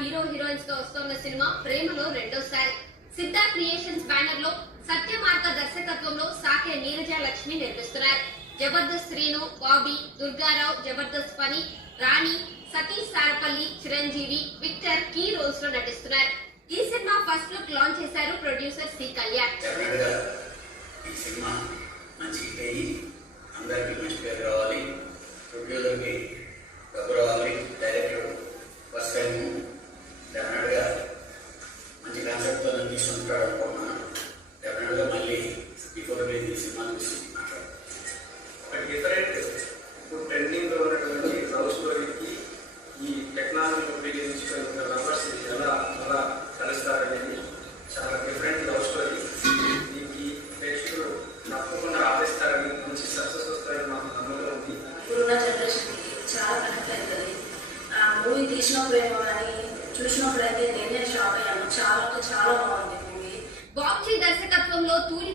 Hero heroines తో వస్తున్న cinema ప్రేమలో రెండోసారి. సిద్ధ క్రియేషన్స్ బ్యానర్ లో సత్యమార్గ దర్శకత్వంలో సాకే నీరజ లక్ష్మి నిర్మిస్తున్నారు. జబర్దస్త్ శ్రీను, బాబీ, దుర్గారావు, జబర్దస్త్ పని, Rani, Satish Sarapalli, Chiranjeevi, Victor key roles లో నటిస్తున్నారు. ఈ సినిమా ఫస్ట్ లుక్ లాంచ్ చేశారు ప్రొడ్యూసర్ సి కళ్యాణ్. ట్రెండింగ్ లో ఉన్నటువంటి లవ్ స్టోరీకి ఈ టెక్నాలజీ ఉపయోగించుకున్న లవర్స్ ఎలా అలా కలుస్తారనేది చాలా డిఫరెంట్ లవ్ స్టోరీ. దీనికి ప్రేక్షకులు తప్పకుండా ఆదరిస్తారని, మంచి సక్సెస్ వస్తారని మాకు నమ్మకం ఉంది. ఇప్పుడున్న జనరేషన్కి చాలా కనెక్ట్ అవుతుంది. ఆ మూవీ తీసినప్పుడు ఏమో కానీ చూసినప్పుడు అయితే నేనే షాక్ అయ్యాను. చాలా బాగుంది మూవీ. బాబ్జీ దర్శకత్వంలో తూలి